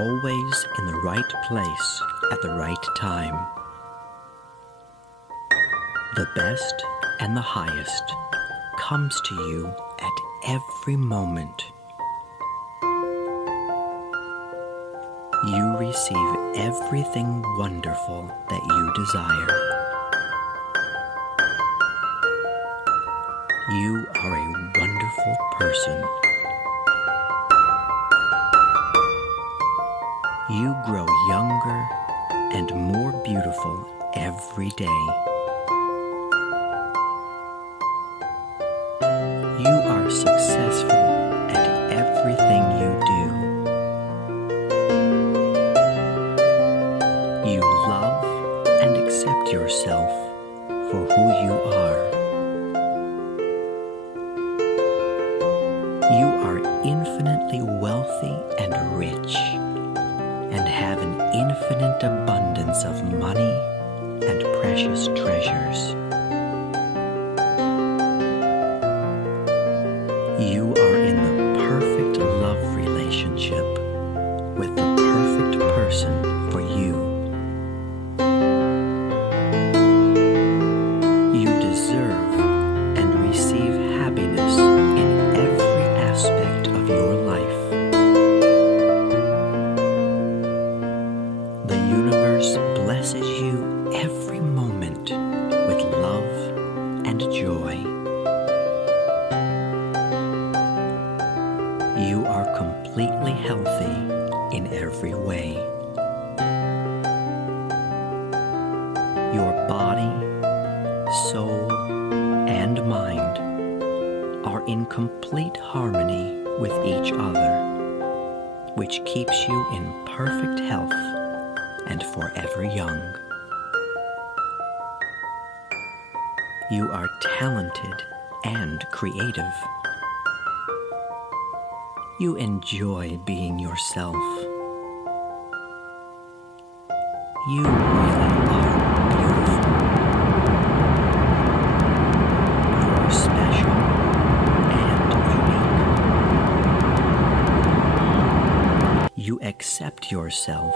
always in the right place at the right time. The best and the highest comes to you at every moment. You receive everything wonderful that you desire. You are a wonderful person. You grow younger and more beautiful every day. You are successful at everything you do. You love and accept yourself for who you are. You are infinitely wealthy and rich, and have an infinite abundance of money and precious treasures. You are in the perfect love relationship with the perfect person for you. You deserve and receive happiness in every aspect of your life. The universe blesses you every moment with love and joy. You are completely healthy in every way. Your body, soul, and mind are in complete harmony with each other, which keeps you in perfect health and forever young. You are talented and creative. You enjoy being yourself. You really are beautiful. You are special and unique. You accept yourself.